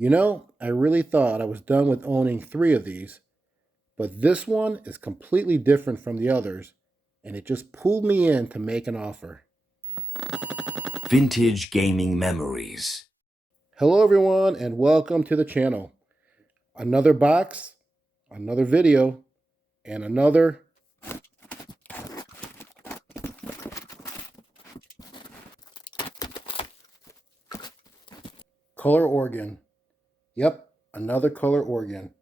You know, I really thought I was done with owning 3 of these, but this one is completely different from the others, and it just pulled me in to make an offer. Vintage Gaming Memories. Hello everyone, and welcome to the channel. Another box, another video, and another color organ. Yep, another color organ.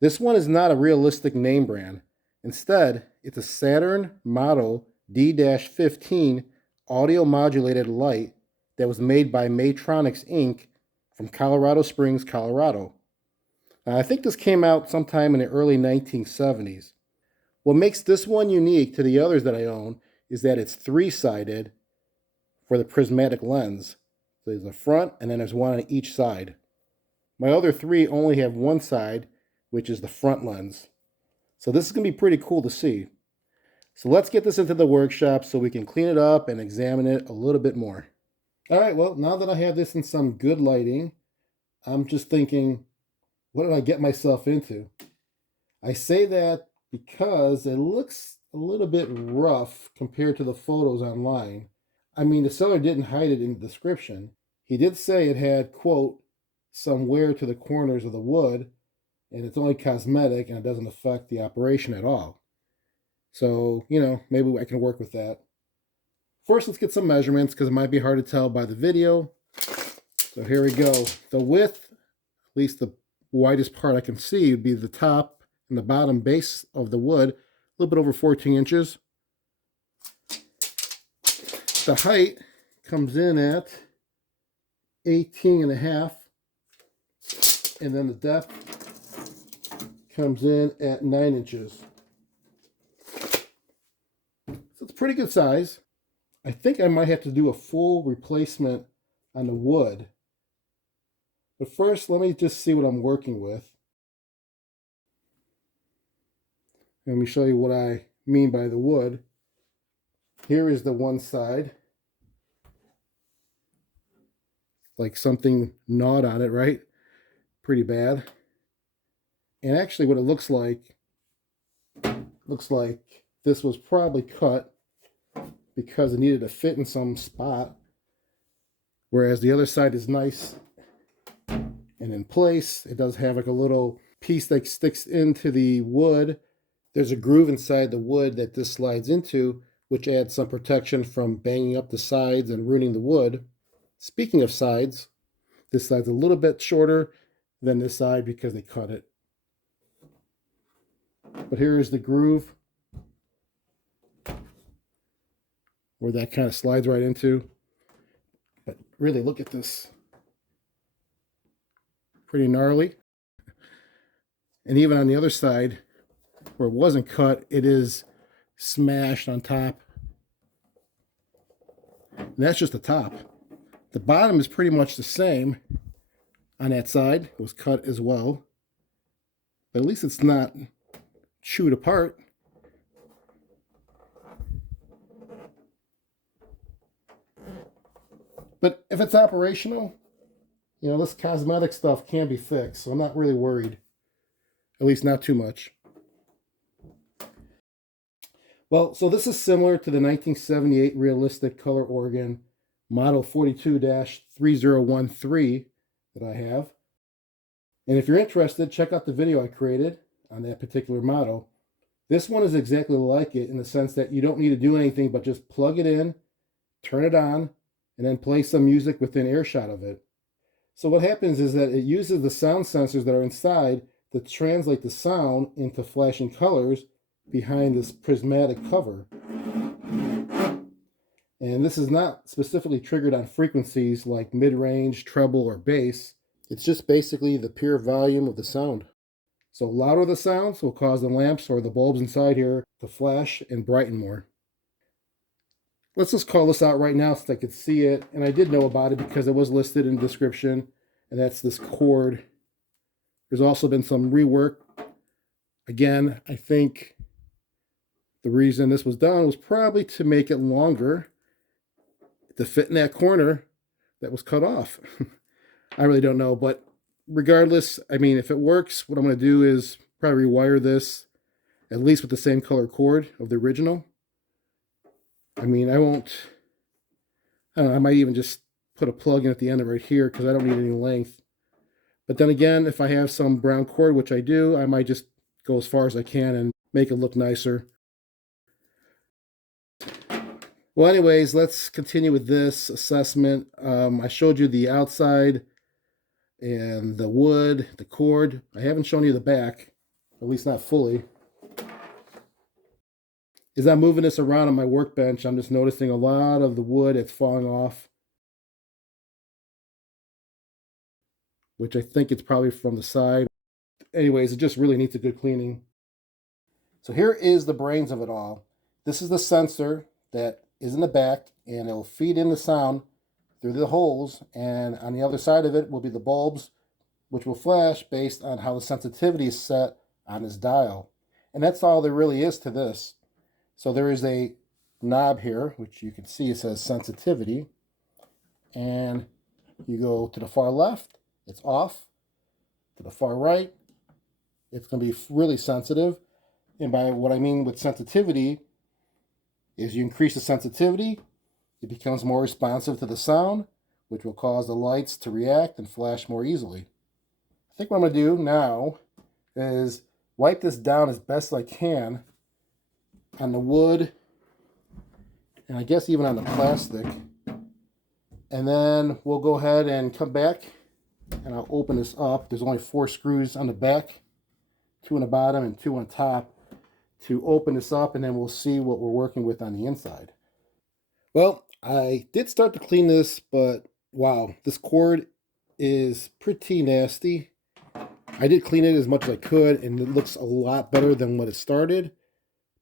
This one is not a realistic name brand. Instead, it's a Saturn model D-15 audio-modulated light that was made by Maytronics Inc. from Colorado Springs, Colorado. Now, I think this came out sometime in the early 1970s. What makes this one unique to the others that I own is that it's 3-sided for the prismatic lens. So there's a front and then there's one on each side. My other 3 only have one side, which is the front lens. So this is going to be pretty cool to see. So let's get this into the workshop so we can clean it up and examine it a little bit more. All right, well, now that I have this in some good lighting, I'm just thinking, what did I get myself into? I say that because it looks a little bit rough compared to the photos online. I mean, the seller didn't hide it in the description. He did say it had, quote, some wear to the corners of the wood, and it's only cosmetic and it doesn't affect the operation at all. So, you know, maybe I can work with that. First, let's get some measurements because it might be hard to tell by the video. So here we go. The width, at least the widest part I can see, would be the top and the bottom base of the wood, a little bit over 14 inches. The height comes in at 18.5, and then the depth comes in at 9 inches. So it's a pretty good size. I think I might have to do a full replacement on the wood. But first, let me just see what I'm working with. Let me show you what I mean by the wood. Here is the one side. Like something gnawed on it, right? Pretty bad. And actually what it looks like this was probably cut because it needed to fit in some spot. Whereas the other side is nice and in place. It does have like a little piece that sticks into the wood. There's a groove inside the wood that this slides into, which adds some protection from banging up the sides and ruining the wood. Speaking of sides, this side's a little bit shorter than this side because they cut it. But here is the groove where that kind of slides right into. But really, look at this. Pretty gnarly. And even on the other side, where it wasn't cut, it is smashed on top. And that's just the top. The bottom is pretty much the same on that side. It was cut as well. But at least it's not chewed apart. But if it's operational, you know, this cosmetic stuff can be fixed, so I'm not really worried. At least not too much. Well, so this is similar to the 1978 realistic color organ model 42-3013 that I have. And if you're interested, check out the video I created on that particular model. This one is exactly like it in the sense that you don't need to do anything but just plug it in, turn it on, and then play some music within earshot of it. So what happens is that it uses the sound sensors that are inside to translate the sound into flashing colors behind this prismatic cover. And this is not specifically triggered on frequencies like mid-range, treble, or bass. It's just basically the pure volume of the sound. So louder the sounds will cause the lamps or the bulbs inside here to flash and brighten more. Let's just call this out right now since I could see it. And I did know about it because it was listed in the description. And that's this cord. There's also been some rework. Again, I think the reason this was done was probably to make it longer to fit in that corner that was cut off. I really don't know, but regardless, I mean, if it works, what I'm going to do is probably rewire this at least with the same color cord of the original. I mean, I don't know, I might even just put a plug in at the end of right here because I don't need any length. But then again, if I have some brown cord, which I do, I might just go as far as I can and make it look nicer. Well, anyways, let's continue with this assessment. I showed you the outside and the wood, the cord. I haven't shown you the back, at least not fully. As I'm moving this around on my workbench, I'm just noticing a lot of the wood it's falling off, which I think it's probably from the side. Anyways, it just really needs a good cleaning. So here is the brains of it all. This is the sensor that is in the back, and it'll feed in the sound through the holes, and on the other side of it will be the bulbs, which will flash based on how the sensitivity is set on this dial. And that's all there really is to this. So there is a knob here, which you can see it says sensitivity, and you go to the far left, it's off. To the far right, it's going to be really sensitive. And by what I mean with sensitivity is you increase the sensitivity, it becomes more responsive to the sound, which will cause the lights to react and flash more easily. I think what I'm going to do now is wipe this down as best I can on the wood, and I guess even on the plastic. And then we'll go ahead and come back, and I'll open this up. There's only 4 screws on the back, 2 on the bottom and 2 on top, to open this up, and then we'll see what we're working with on the inside. Well, I did start to clean this, but wow, this cord is pretty nasty. I did clean it as much as I could, and it looks a lot better than what it started.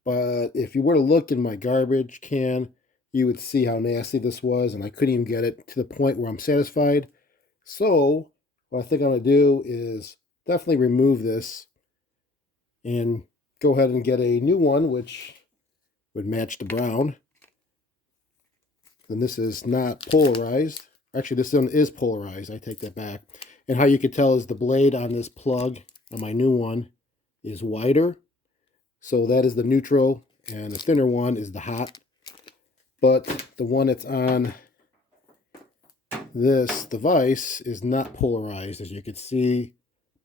But if you were to look in my garbage can, you would see how nasty this was, and I couldn't even get it to the point where I'm satisfied. So what I think I'm going to do is definitely remove this and go ahead and get a new one, which would match the brown. And this is not polarized. Actually, this one is polarized. I take that back. And how you can tell is the blade on this plug on my new one is wider. So that is the neutral, and the thinner one is the hot. But the one that's on this device is not polarized. As you can see,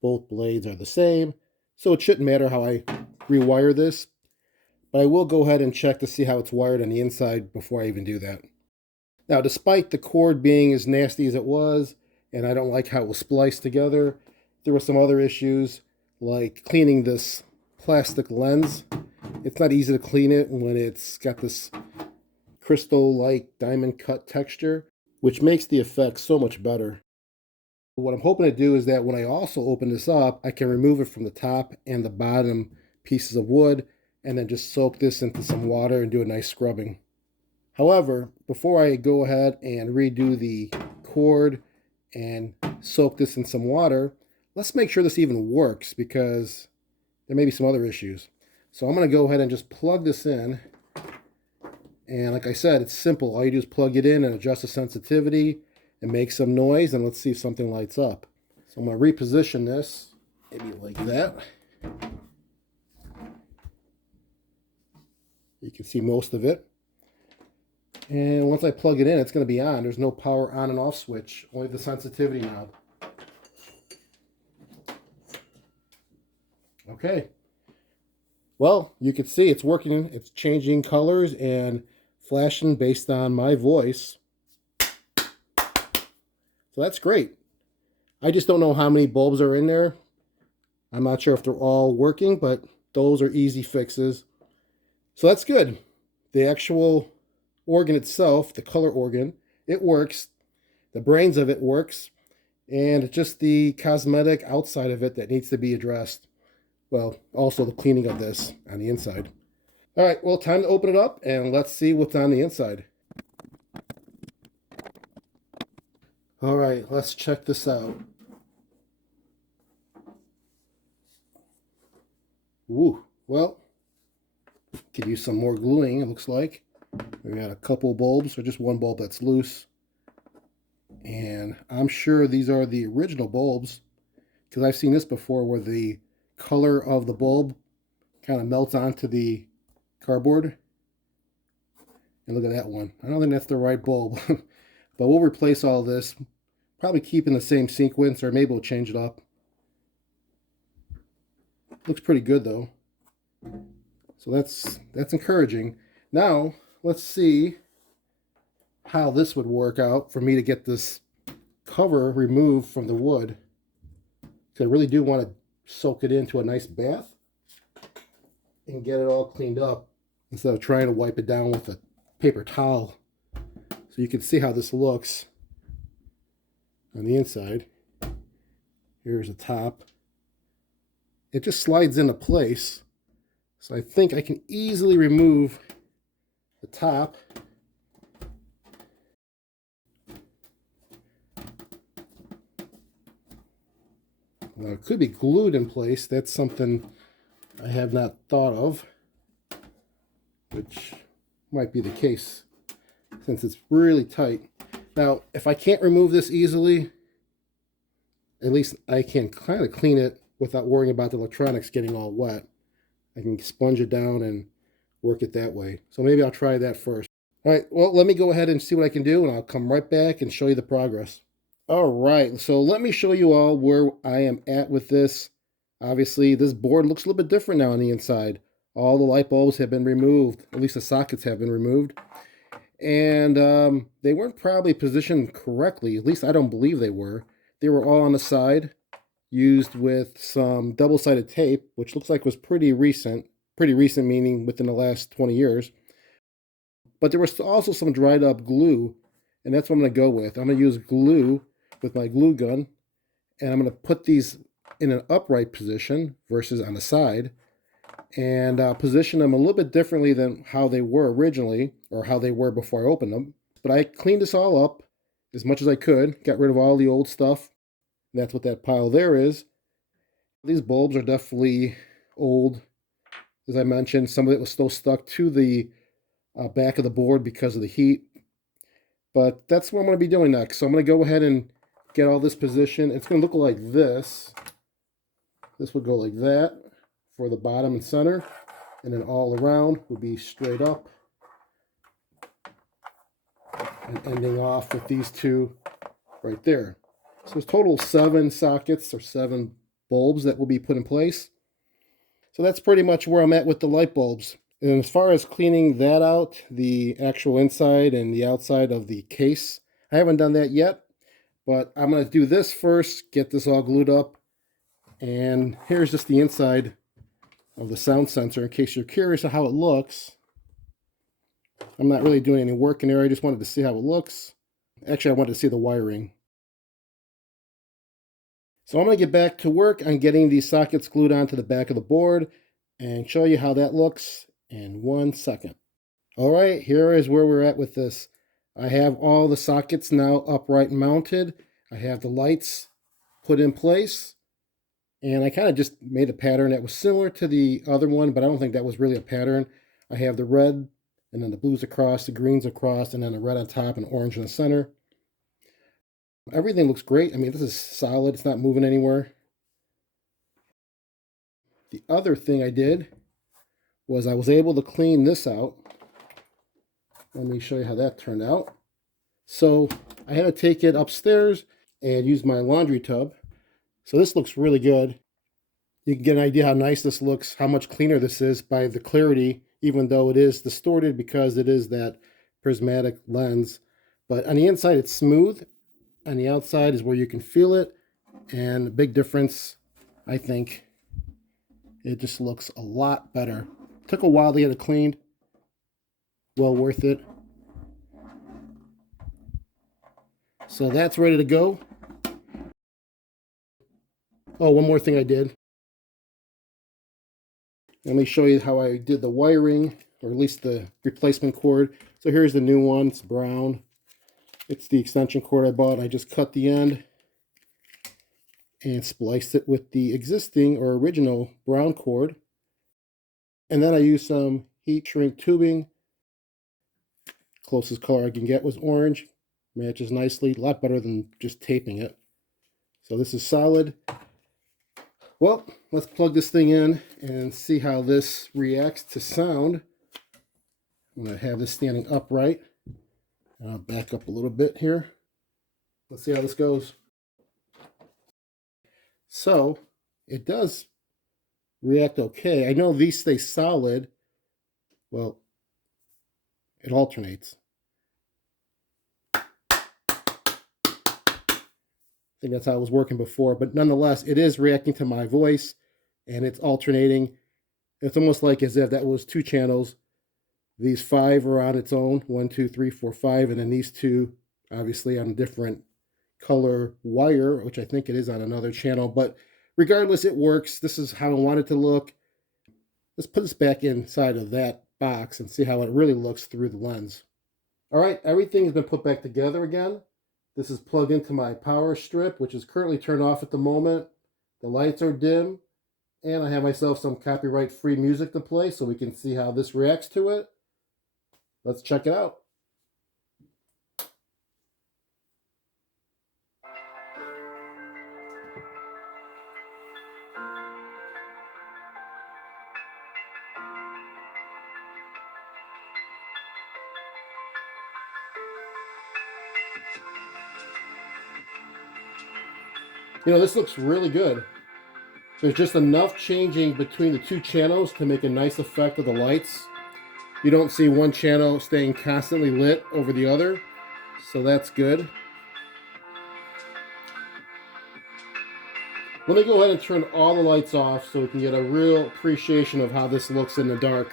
both blades are the same. So it shouldn't matter how I rewire this. But I will go ahead and check to see how it's wired on the inside before I even do that. Now, despite the cord being as nasty as it was, and I don't like how it was spliced together, there were some other issues, like cleaning this plastic lens. It's not easy to clean it when it's got this crystal-like diamond cut texture, which makes the effect so much better. What I'm hoping to do is that when I also open this up, I can remove it from the top and the bottom pieces of wood, and then just soak this into some water and do a nice scrubbing. However, before I go ahead and redo the cord and soak this in some water, let's make sure this even works, because there may be some other issues. So I'm going to go ahead and just plug this in. And like I said, it's simple. All you do is plug it in and adjust the sensitivity and make some noise, and let's see if something lights up. So I'm going to reposition this, maybe like that. You can see most of it. And once I plug it in, it's going to be on. There's no power on and off switch, only the sensitivity knob. Okay. Well, you can see it's working. It's changing colors and flashing based on my voice. So that's great. I just don't know how many bulbs are in there. I'm not sure if they're all working, but those are easy fixes. So that's good. The actual organ itself, the color organ, it works. The brains of it works. And it's just the cosmetic outside of it that needs to be addressed. Well, also the cleaning of this on the inside. All right, well, time to open it up, and let's see what's on the inside. All right, let's check this out. Ooh, well, could use some more gluing, it looks like. We got a couple bulbs, or just one bulb that's loose. And I'm sure these are the original bulbs. because I've seen this before where the color of the bulb kind of melts onto the cardboard. And look at that one. I don't think that's the right bulb. But we'll replace all this. Probably keep in the same sequence, or maybe we'll change it up. Looks pretty good though. So that's encouraging. Now, let's see how this would work out for me to get this cover removed from the wood. Because I really do want to soak it into a nice bath and get it all cleaned up instead of trying to wipe it down with a paper towel. So you can see how this looks on the inside. Here's the top. It just slides into place. So I think I can easily remove the top. Now it could be glued in place. That's something I have not thought of, which might be the case since it's really tight. Now, if I can't remove this easily, at least I can kind of clean it without worrying about the electronics getting all wet. I can sponge it down and work it that way. So maybe I'll try that first. All right, well, let me go ahead and see what I can do, and I'll come right back and show you the progress. All right, so let me show you all where I am at with this. Obviously, this board looks a little bit different now on the inside. All the light bulbs have been removed, at least the sockets have been removed. And they weren't probably positioned correctly, at least I don't believe they were. They were all on the side, used with some double-sided tape, which looks like was pretty recent meaning within the last 20 years. But there was also some dried up glue, and that's what I'm going to go with. I'm going to use glue with my glue gun, and I'm going to put these in an upright position versus on the side, and position them a little bit differently than how they were originally, or how they were before I opened them. But I cleaned this all up as much as I could, got rid of all the old stuff. That's what that pile there is. These bulbs are definitely old. As I mentioned, some of it was still stuck to the back of the board because of the heat. But that's what I'm going to be doing next. So I'm going to go ahead and get all this positioned. It's going to look like this. This would go like that for the bottom and center. And then all around would be straight up. And ending off with these two right there. So there's total 7 sockets or 7 bulbs that will be put in place. So that's pretty much where I'm at with the light bulbs. And as far as cleaning that out, the actual inside and the outside of the case, I haven't done that yet. But I'm going to do this first, get this all glued up. And here's just the inside of the sound sensor in case you're curious of how it looks. I'm not really doing any work in there. I just wanted to see how it looks. Actually, I wanted to see the wiring. So I'm going to get back to work on getting these sockets glued onto the back of the board and show you how that looks in 1 second. All right, here is where we're at with this. I have all the sockets now upright and mounted. I have the lights put in place. And I kind of just made a pattern that was similar to the other one, but I don't think that was really a pattern. I have the red, and then the blues across, the greens across, and then the red on top and orange in the center. Everything looks great. I mean, this is solid. It's not moving anywhere. The other thing I did was I was able to clean this out. Let me show you how that turned out. So I had to take it upstairs and use my laundry tub. So this looks really good. You can get an idea how nice this looks, how much cleaner this is by the clarity, even though it is distorted because it is that prismatic lens. But on the inside, it's smooth. On the outside is where you can feel it. And the big difference, I think, it just looks a lot better. Took a while to get it cleaned. Well worth it. So that's ready to go. Oh, one more thing I did. Let me show you how I did the wiring, or at least the replacement cord. So here's the new one. It's brown. It's the extension cord I bought. I just cut the end and spliced it with the existing or original brown cord. And then I used some heat shrink tubing. Closest color I can get was orange. Matches nicely. A lot better than just taping it. So this is solid. Well, let's plug this thing in and see how this reacts to sound. I'm going to have this standing upright. I'll back up a little bit here. Let's see how this goes. So, it does react okay. I know these stay solid. Well, it alternates. I think that's how it was working before, but nonetheless, it is reacting to my voice, and it's alternating. It's almost like as if that was 2 channels. These 5 are on its own, 1, 2, 3, 4, 5, and then these 2, obviously, on a different color wire, which I think it is on another channel. But regardless, it works. This is how I want it to look. Let's put this back inside of that box and see how it really looks through the lens. All right, everything has been put back together again. This is plugged into my power strip, which is currently turned off at the moment. The lights are dim, and I have myself some copyright-free music to play so we can see how this reacts to it. Let's check it out. You know, this looks really good. There's just enough changing between the 2 channels to make a nice effect of the lights. You don't see one channel staying constantly lit over the other, so that's good. Let me go ahead and turn all the lights off so we can get a real appreciation of how this looks in the dark.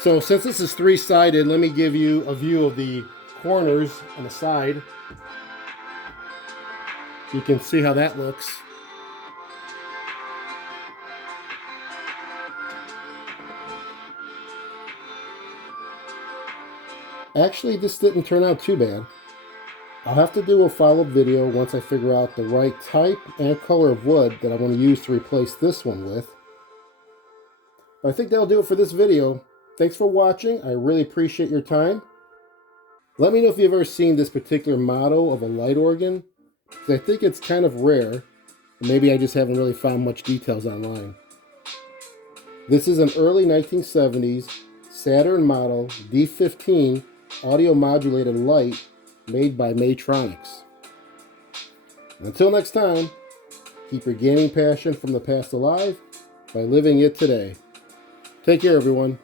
So since this is 3-sided, let me give you a view of the corners on the side. You can see how that looks. Actually, this didn't turn out too bad. I'll have to do a follow-up video once I figure out the right type and color of wood that I want to use to replace this one with. But I think that'll do it for this video. Thanks for watching. I really appreciate your time. Let me know if you've ever seen this particular model of a light organ, because I think it's kind of rare. Maybe I just haven't really found much details online. This is an early 1970s Saturn model D15 audio-modulated light made by Maytronics. Until next time, keep your gaming passion from the past alive by living it today. Take care, everyone.